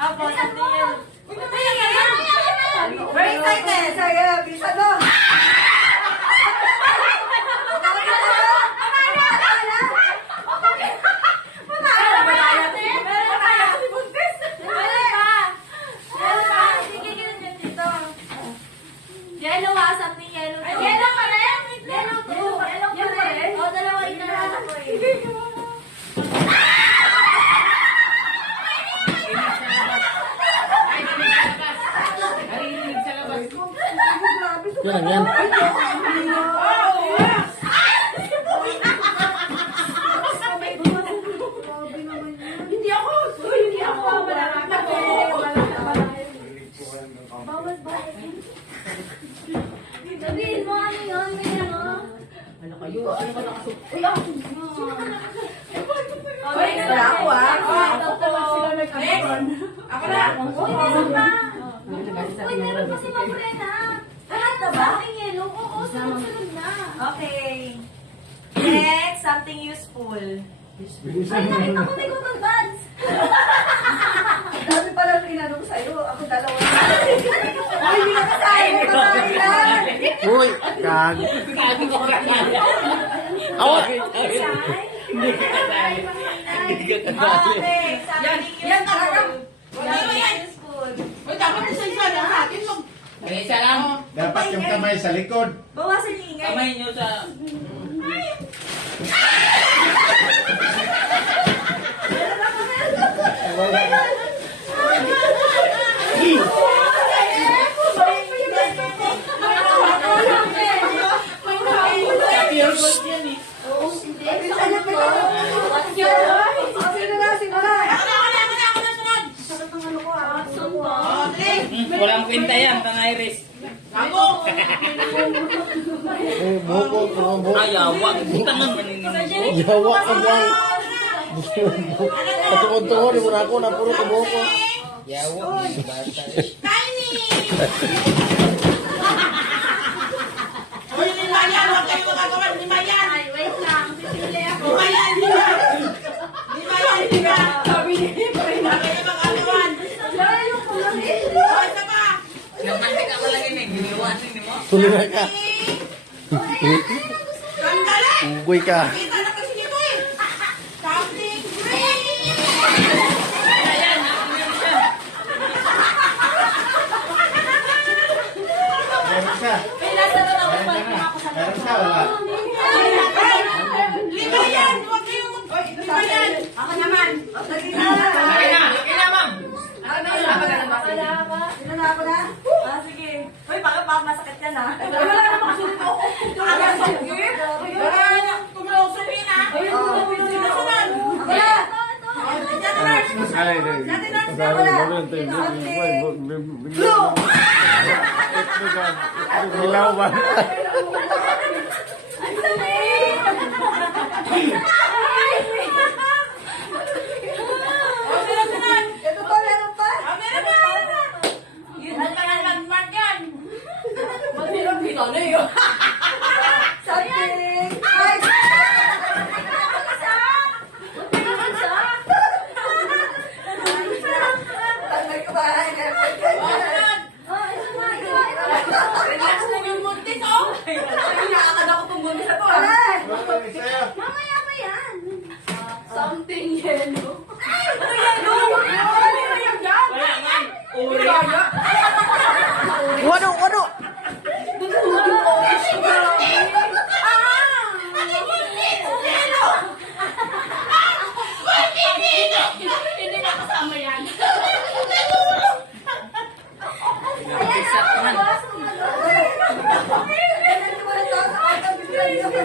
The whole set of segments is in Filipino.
Apo, something yun. Very excited. Sige, bisa mo. Yellow ha, something yellow. Yellow pa rin? Yellow too. Yellow pa rin? O, dalawa inarata ko eh. Yan lang yan. Hindi ako. Hindi ako. Bawal ba? Sabihin mo ano yun? May ano? Ano kayo? Ano ba nakasok? Uy, Okay, wala ako ah. Sila nagkakaroon. Ako na. Uy, meron pa. Uy, meron pa si Mamrena. Lahat na ba? Something yellow? Oo, sunod na. Okay. Next, something useful. Ay, nakita ko may cotton buds. Dami pala ang inanong sa'yo. Ako dalawa na. Ay, hindi na kasaya mo ito kailan. Uy, kag. Awat. Hindi ka Okay, something Yan talaga. Something useful. Uy, dapat isa-isa lang natin. Isa lang. Dapat yung kamay sa likod. Bawasan yung ingay. Kamay nyo sa... Pure gold yan eh. Walang kwenta yan, pang Iris. Ako! Eh, buko, buko. Ay, awag. Bukan man maninin. Yawa ka buwan. Patungod-tungod, mo na ako na puro ka buko. Yawa. Bata. Tiny! Uy, lima yan! Huwag kayo magagawan! Lima yan! Ay, wait lang. Pipili ako. Lima yan! Lima! Lima yan! Lima! Sabi niya, huwag kayo magagawan! O, isa pa! Namantik ka pala yun eh. Giniwasin mo. Tuloy ka. Sandali! Ugoy ka. Kita na kasi dito eh! Something green! Meron ka. May nasa na ako pa. Meron ka, wala. Lima yan! Huwag kayo mag... Lima yan! Ako naman. Lagi na. Laki na, ma'am. Wala pa. Sino na ako na? Ah, sige. Uy, baka masakit yan ha. Wala na makasunod ako! Wala na! Kumulosin na! Sinusunod! Ako na. Ay, Ilaw ba? O, sinusunod! Ito pa, meron pa. Ah, meron na! Meron na! Yun na lang nag-mark yan! Something. Ay! Tanggal ko ba? Relax lang yung muntis, oh! Nakakad ako itong gumis na to. Wala. Mamaya pa yan. Something yellow. Wala nga. Uri. Wano, wano. Hindi na kasama yan. Isa ka man.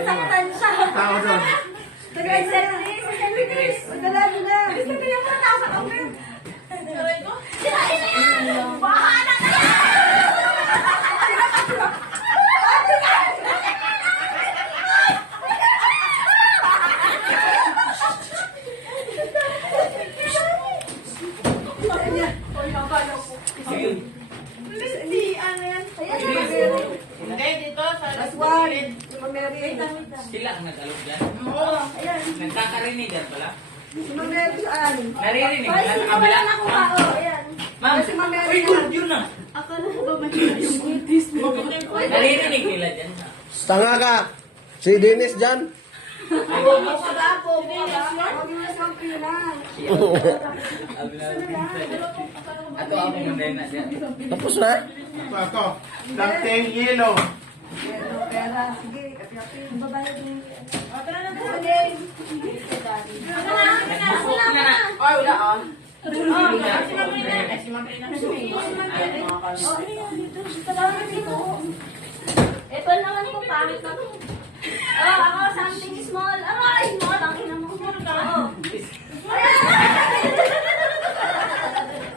Saktan siya. Tao doon. Sirain na yan. Bahala na yan. Sige. Hindi, ano yan? Hindi, dito. Sa Sila ang nag-alok dyan. Oo. Nagkakarinigan pala. Sino meron saan? Naririnig. Ay, sige, wala na akong kao. Ayan. Ma'am. Kasi mamaya Uy, yan. good yun na. Akala ko ba mahirap yung buntis mo? Naririnig nila dyan na. Tanga ka. Si Dennis dyan. Popo ka ba? Popo ka ba? Huwag mo na sa pilang. Ako ako munday na dyan. Tapos na. Ito. Dangteng yellow. Pero, pera. Sige, ati-ati. Babayad mo. Busok na na. Ay, wala ah. Ito naman po, pangit na to. Oh, ako, something small. Aray, small. Ang ina mo. Oh.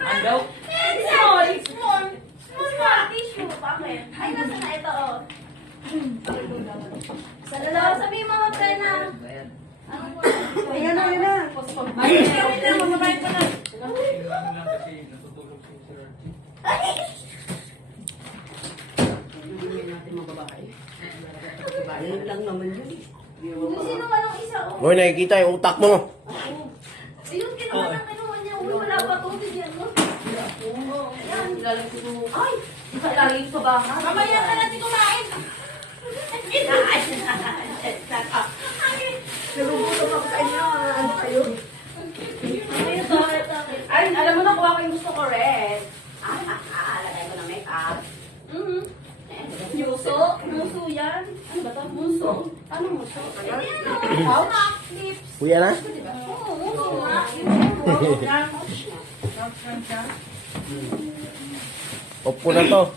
Ang daw? Small. Small. Small tissue. Bakit? Ay, nasa na ito, oh. Sa dalawa, sabihin mo, Trena. Ano po? Ayan na, ayan na. Ayun lang naman yun. Sino ka nung isa, oh? Hoy, nakikita yung utak mo. Ayun, kinuha ng kinuha niya. Uy, wala pa tubig yan, no? Ayan. Ay, ikalagay sa bahay. Mamaya ka natin kumain. Nagugutom ako sa inyo. Ano kayo? Ito. Ay, alam mo na, kuha ko yung gusto ko rin. Lagay ko ng make-up. Mhm. Muso? Muso yan? Ano ba ito? Muso? Ano muso? Hindi yan, oh. Lips. Kuya na? Oo, muso nga. Opo na to.